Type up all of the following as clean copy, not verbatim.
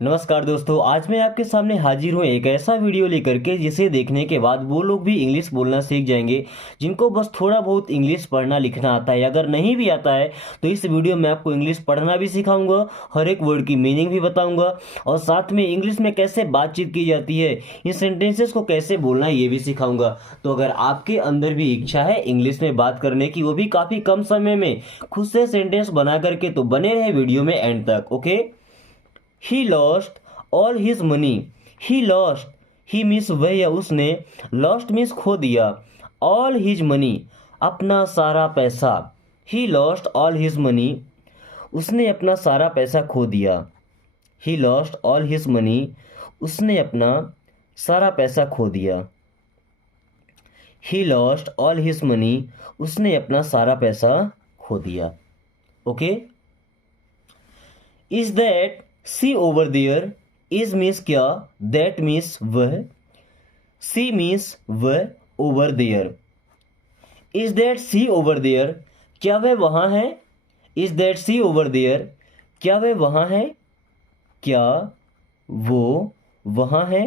नमस्कार दोस्तों, आज मैं आपके सामने हाजिर हूँ एक ऐसा वीडियो लेकर के जिसे देखने के बाद वो लोग भी इंग्लिश बोलना सीख जाएंगे जिनको बस थोड़ा बहुत इंग्लिश पढ़ना लिखना आता है। अगर नहीं भी आता है तो इस वीडियो में आपको इंग्लिश पढ़ना भी सिखाऊंगा, हर एक वर्ड की मीनिंग भी बताऊंगा और साथ में इंग्लिश में कैसे बातचीत की जाती है, इन सेंटेंसेस को कैसे बोलना है ये भी सिखाऊंगा। तो अगर आपके अंदर भी इच्छा है इंग्लिश में बात करने की, वो भी काफ़ी कम समय में खुद से सेंटेंस बना करके, तो बने रहे वीडियो में एंड तक। Okay. He lost all his money. He lost, he means वह या उसने, लॉस्ट मीन्स खो दिया, ऑल हिज मनी अपना सारा पैसा। He lost all his money, उसने अपना सारा पैसा खो दिया। He lost all his money, उसने अपना सारा पैसा खो दिया। He lost all his money, उसने अपना सारा पैसा खो दिया। Okay. Is that sea over there. Is means क्या, दैट मीन्स वह, सी मीन्स वह, over there. Is that sea over there, क्या वह वहाँ है। Is that sea over there, क्या वह वहाँ है, क्या वो वहाँ है।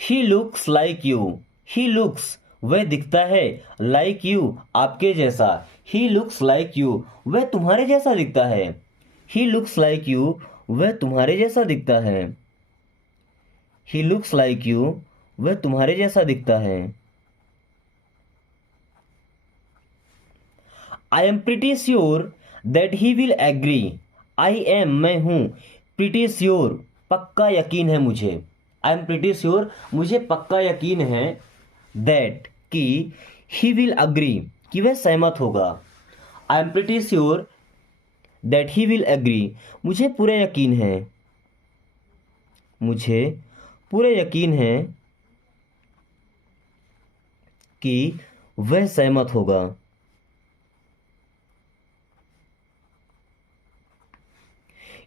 He looks like you. He looks, वह दिखता है, लाइक यू, आपके जैसा। ही लुक्स लाइक यू, वह तुम्हारे जैसा दिखता है। ही लुक्स लाइक यू, वह तुम्हारे जैसा दिखता है। ही लुक्स लाइक यू, वह तुम्हारे जैसा दिखता है। I am pretty sure that he will agree. I am, मैं हूं, प्रिटी श्योर, पक्का यकीन है मुझे। आई एम प्रिटी श्योर, मुझे पक्का यकीन है, दैट कि, ही विल अग्री, कि वह सहमत होगा। I am pretty sure that he will agree, मुझे पूरा यकीन है, मुझे पूरा यकीन है कि वह सहमत होगा।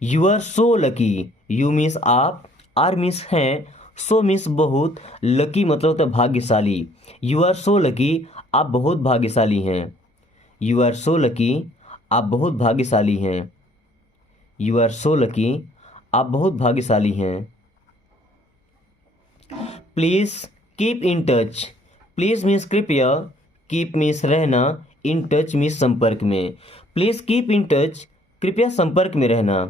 You are so lucky. You means आप, आर मीन्स हैं, सो मीन्स बहुत, लकी मतलब होता है भाग्यशाली। यू आर सो लकी, आप बहुत भाग्यशाली हैं। यू आर सो लकी, आप बहुत भाग्यशाली हैं। यू आर सो लकी, आप बहुत भाग्यशाली हैं। Please keep in touch. Please means कृपया, कीप मीन्स रहना, इन टच मीन्स संपर्क में। प्लीज़ कीप इन टच, कृपया संपर्क में रहना।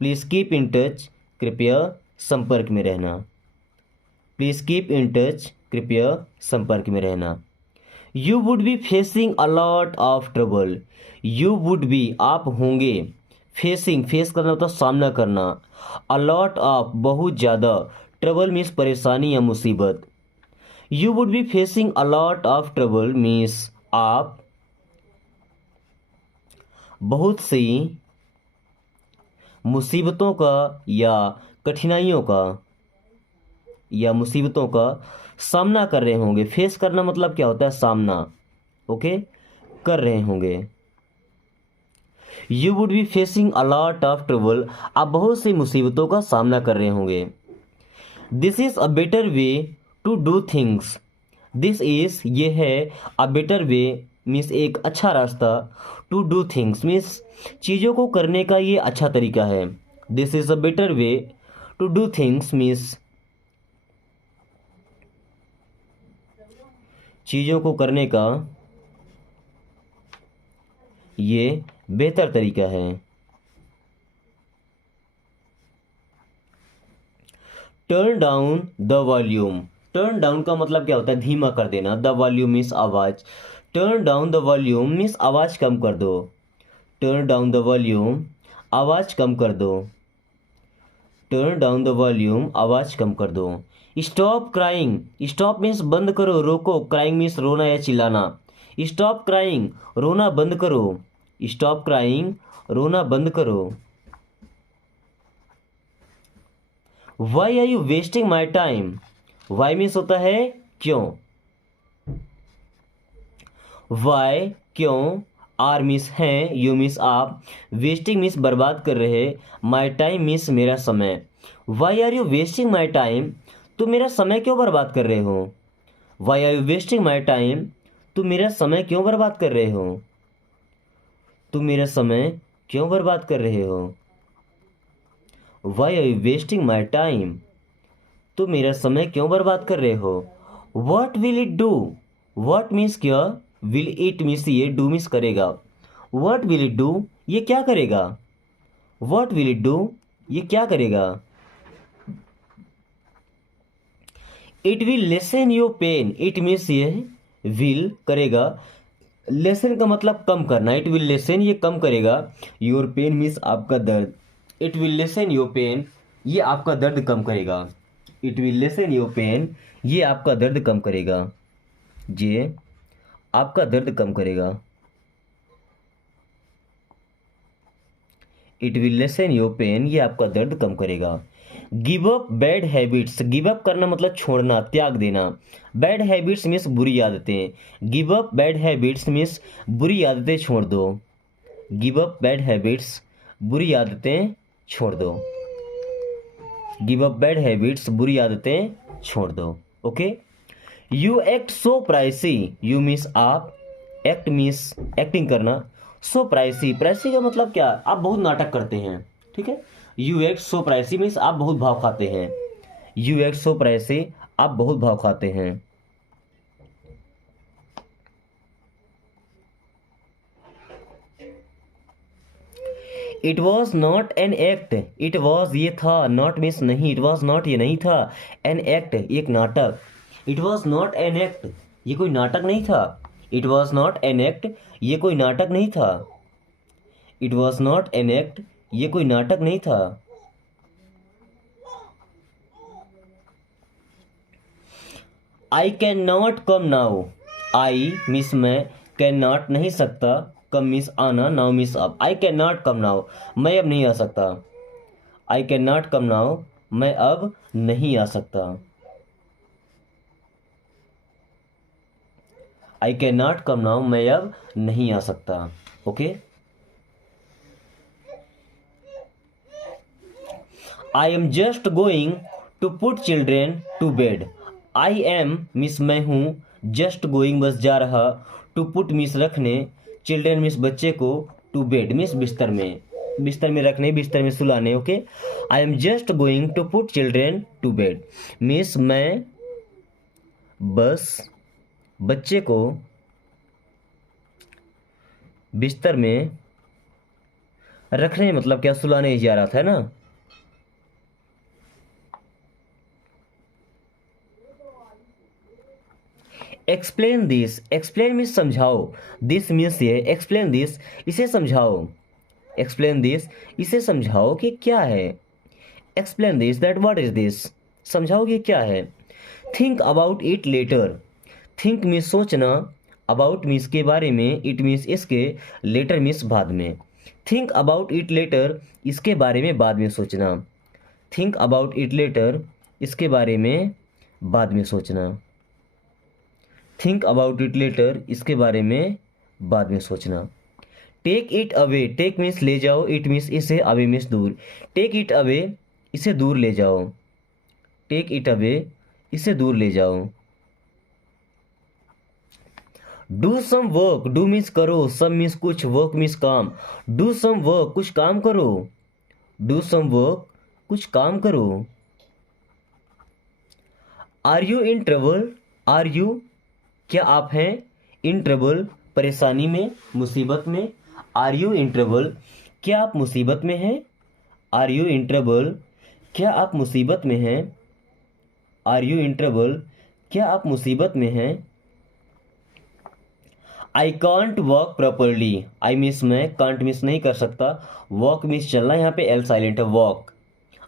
प्लीज़ कीप इन टच, कृपया संपर्क में रहना। प्लीज़ कीप इन टच, कृपया संपर्क में रहना। You would be facing a lot of trouble. You would B, आप होंगे, फेसिंग, फेस करना होता सामना करना, अ लॉट ऑफ, बहुत ज़्यादा, ट्रबल मीन्स परेशानी या मुसीबत। You would be facing a lot of trouble means आप बहुत सी मुसीबतों का या कठिनाइयों का या मुसीबतों का सामना कर रहे होंगे। फेस करना मतलब क्या होता है, सामना। ओके, कर रहे होंगे। You would be facing a lot of trouble, आप बहुत सी मुसीबतों का सामना कर रहे होंगे। This is a better way to do things. This is, ये है, अ बेटर वे मीन्स एक अच्छा रास्ता, टू डू थिंग्स मीन्स चीज़ों को करने का ये अच्छा तरीका है। This is a better way to do things means चीज़ों को करने का ये बेहतर तरीका है। Turn down the volume. Turn down का मतलब क्या होता है, धीमा कर देना। द वॉल्यूम मीन्स आवाज़। Turn down the volume means आवाज़ कम कर दो। टर्न डाउन द वॉल्यूम, आवाज़ कम कर दो। टर्न डाउन द वॉल्यूम, आवाज़ कम कर दो। Stop crying. स्टॉप मीन्स बंद करो, रोको। क्राइंग मीन्स रोना या चिल्लाना। स्टॉप क्राइंग, रोना बंद करो। स्टॉप क्राइंग, रोना बंद करो। Why are you wasting my time. Why means होता है क्यों। वाई, क्यों। आर मीन्स हैं, यू मीन्स आप, वेस्टिंग मीन्स बर्बाद कर रहे, माई टाइम मीन्स मेरा समय। Why are you wasting my time, तुम मेरा समय क्यों बर्बाद कर रहे हो। Why are you wasting my time, तुम मेरा समय क्यों बर्बाद कर रहे हो। तुम मेरा समय क्यों बर्बाद कर रहे हो? Why are you wasting my time? तुम मेरा समय क्यों बर्बाद कर रहे हो? What will it do? What means क्या? विल इट मीन्स ये, डू मीन्स करेगा। What will it do? ये क्या करेगा? What will it do? ये क्या करेगा? It will lessen your pain. It means ये विल करेगा, लेसन का मतलब कम करना। इट विल लेसन ये कम करेगा, योर पेन मीन्स आपका दर्द। It will lessen your pain ये आपका दर्द कम करेगा। It will lessen your pain ये आपका दर्द कम करेगा। ये आपका दर्द कम करेगा। It will lessen your pain ये आपका दर्द कम करेगा। Give up bad habits. Give up करना मतलब छोड़ना, त्याग देना। बैड हैबिट्स मीन्स बुरी आदतें। Give up bad habits means बुरी आदतें छोड़ दो। गिव अप बैड हैबिट्स बुरी आदतें छोड़ दो। गिव अप बैड हैबिट्स बुरी आदतें छोड़ दो। Okay. You act so pricey. You means आप, एक्ट मीन्स एक्टिंग करना, सो प्राइसी। प्राइसी का मतलब क्या? आप बहुत नाटक करते हैं। ठीक है। You act so pricey means आप बहुत भाव खाते हैं। यू एक्ट सो प्राइसी आप बहुत भाव खाते हैं। It was not an act. It was ये था, नॉट मीन्स नहीं, इट वॉज नॉट ये नहीं था, एन एक्ट एक नाटक। It was not an act ये कोई नाटक नहीं था। It was not an act ये कोई नाटक नहीं था। It was not an act ये कोई नाटक नहीं था। आई can not come now. I miss मैं, कैन नॉट नहीं सकता, कम मिस आना, नाउ मिस अब। I can not come now मैं अब नहीं आ सकता। I can not come now मैं अब नहीं आ सकता। I can not come now मैं अब नहीं आ सकता। Okay. I am just going to put children to bed. I am means मैं हूँ, जस्ट गोइंग बस जा रहा, टू पुट मिस रखने, चिल्ड्रेन मिस बच्चे को, टू बेड मिस बिस्तर में, बिस्तर में रखने, बिस्तर में सुलाने। Okay. I am just going to put children to bed miss मैं बस बच्चे को बिस्तर में रखने, मतलब क्या, सुलाने जा रहा था ना। Explain this. एक्सप्लेन मीन्स समझाओ, दिस मीन्स ये, एक्सप्लेन दिस इसे समझाओ। एक्सप्लेन दिस इसे समझाओ कि क्या है। Explain this that what is this समझाओ कि क्या है। Think about it later. Think means सोचना, अबाउट मीन्स के बारे में, इट मीन्स इसके, लेटर मीन्स बाद में। थिंक अबाउट इट लेटर इसके बारे में बाद में सोचना। थिंक अबाउट इट लेटर इसके बारे में बाद में सोचना। थिंक अबाउट इट लेटर इसके बारे में बाद में सोचना। Take it away. Take means ले जाओ, इट मीन्स इसे, अवे मीन्स दूर। टेक इट अवे इसे दूर ले जाओ। टेक इट अवे इसे दूर ले जाओ। Do some work. Do means करो, सम मीन्स कुछ, वर्क मीन्स काम। डू सम वर्क कुछ काम करो। डू सम वर्क कुछ काम करो। Are you in trouble. Are you क्या आप हैं, इन ट्रबल परेशानी में, मुसीबत में। आर यू इन ट्रबल क्या आप मुसीबत में हैं। आर यू इन ट्रबल क्या आप मुसीबत में हैं। आर यू इन ट्रबल क्या आप मुसीबत में हैं। I can't walk properly. I miss मैं, कांट मिस नहीं कर सकता, वॉक मिस चलना, यहाँ पे एल साइलेंट है, वॉक।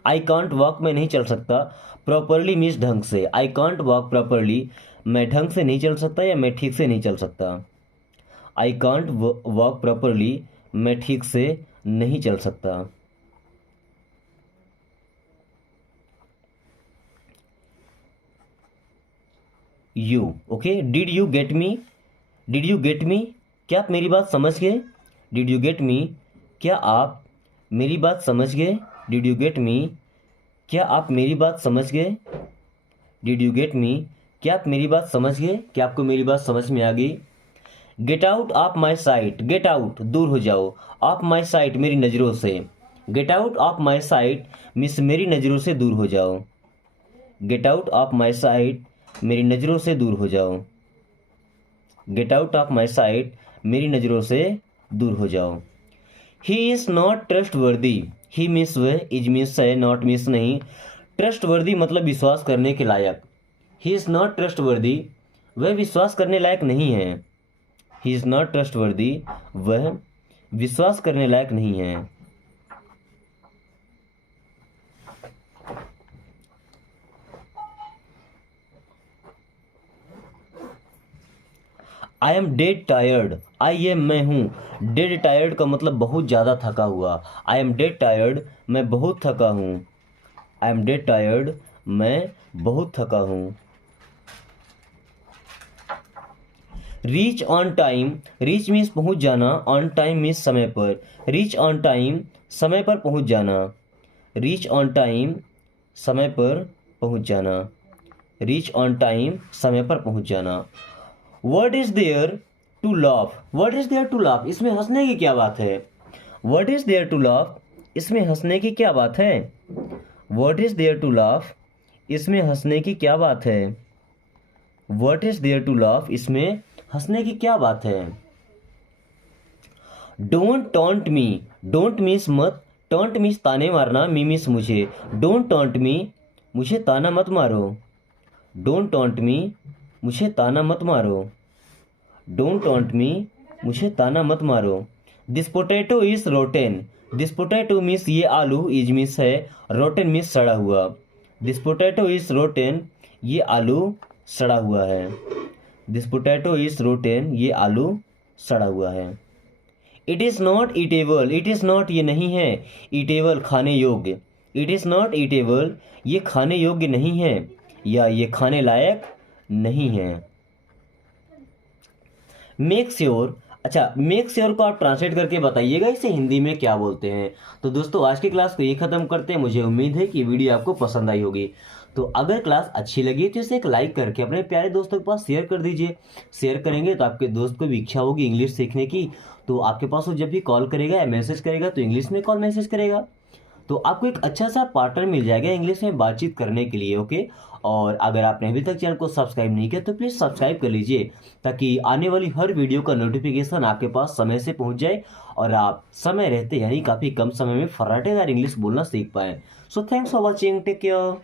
आई कांट वॉक मैं नहीं चल सकता, प्रॉपरली मीन्स ढंग से। आई कांट वॉक प्रॉपरली मैं ढंग से नहीं चल सकता या मैं ठीक से नहीं चल सकता। आई कांट वॉक प्रॉपरली मैं ठीक से नहीं चल सकता। You. Okay. Did you get me. Did you get me क्या आप मेरी बात समझ गए। डिड यू गेट मी क्या आप मेरी बात समझ गए। डिड यू गेट मी क्या आप मेरी बात समझ गए। डिड यू गेट मी क्या आप मेरी बात समझ गए, क्या आपको मेरी बात समझ में आ गई। Get out of my site, get out दूर हो जाओ, ऑफ माई साइट मेरी नज़रों से, get out of my site means मेरी नज़रों से दूर हो जाओ, get out of my site मेरी नज़रों से दूर हो जाओ, get out of my site मेरी नज़रों से दूर हो जाओ। ही इज़ नॉट ट्रस्ट वर्दी, ही मीन्स वह, इज मीन्स है, नॉट मीन्स नहीं, ट्रस्ट वर्दी मतलब विश्वास करने के लायक, ही इज़ नॉट ट्रस्ट वर्दी वह विश्वास करने लायक नहीं है, ही इज़ नॉट ट्रस्ट वर्दी वह विश्वास करने लायक नहीं है। I am dead tired, I am मैं हूँ, डेड टायर्ड का मतलब बहुत ज़्यादा थका हुआ, आई एम डेड टायर्ड मैं बहुत थका हूँ, आई एम डेड टायर्ड मैं बहुत थका हूँ। Reach on time, reach means पहुँच जाना, ऑन टाइम मीन्स समय पर, रीच ऑन टाइम समय पर पहुँच जाना, रीच ऑन टाइम समय पर पहुँच जाना, रीच ऑन टाइम समय पर पहुँच जाना। What is there to laugh? What is there to laugh? इसमें हंसने की क्या बात है? What is there to laugh? इसमें हंसने की क्या बात है? What is there to laugh? इसमें हंसने की क्या बात है? What is there to laugh? इसमें हंसने की क्या बात है? Don't taunt me. Don't means मत, taunt means ताने मारना, me means मुझे। Don't taunt me, मुझे ताना मत मारो। Don't taunt me, मुझे ताना मत मारो, डोंट टॉन्ट मी मुझे ताना मत मारो। This potato is rotten, this potato means ये आलू, इज मीन्स है, रोटेन मीन्स सड़ा हुआ, दिस पोटैटो इज रोटेन ये आलू सड़ा हुआ है, दिस पोटैटो इज रोटेन ये आलू सड़ा हुआ है। It is not eatable, it is not ये नहीं है, ईटेबल खाने योग्य, इट इज़ नॉट ईटेबल ये खाने योग्य नहीं है, या ये खाने लायक नहीं है। मेक श्योर, अच्छा मेक श्योर को आप ट्रांसलेट करके बताइएगा इसे हिंदी में क्या बोलते हैं। तो दोस्तों आज की क्लास को ये ख़त्म करते हैं। मुझे उम्मीद है कि वीडियो आपको पसंद आई होगी। तो अगर क्लास अच्छी लगी तो इसे एक लाइक करके अपने प्यारे दोस्तों के पास शेयर कर दीजिए। शेयर करेंगे तो आपके दोस्त को भी इच्छा होगी इंग्लिश सीखने की, तो आपके पास वो जब भी कॉल करेगा या मैसेज करेगा तो इंग्लिश में कॉल मैसेज करेगा, तो आपको एक अच्छा सा पार्टनर मिल जाएगा इंग्लिश में बातचीत करने के लिए। ओके, और अगर आपने अभी तक चैनल को सब्सक्राइब नहीं किया तो प्लीज़ सब्सक्राइब कर लीजिए, ताकि आने वाली हर वीडियो का नोटिफिकेशन आपके पास समय से पहुंच जाए और आप समय रहते यानी काफ़ी कम समय में फर्राटेदार इंग्लिश बोलना सीख पाएँ। So thanks for watching, take care.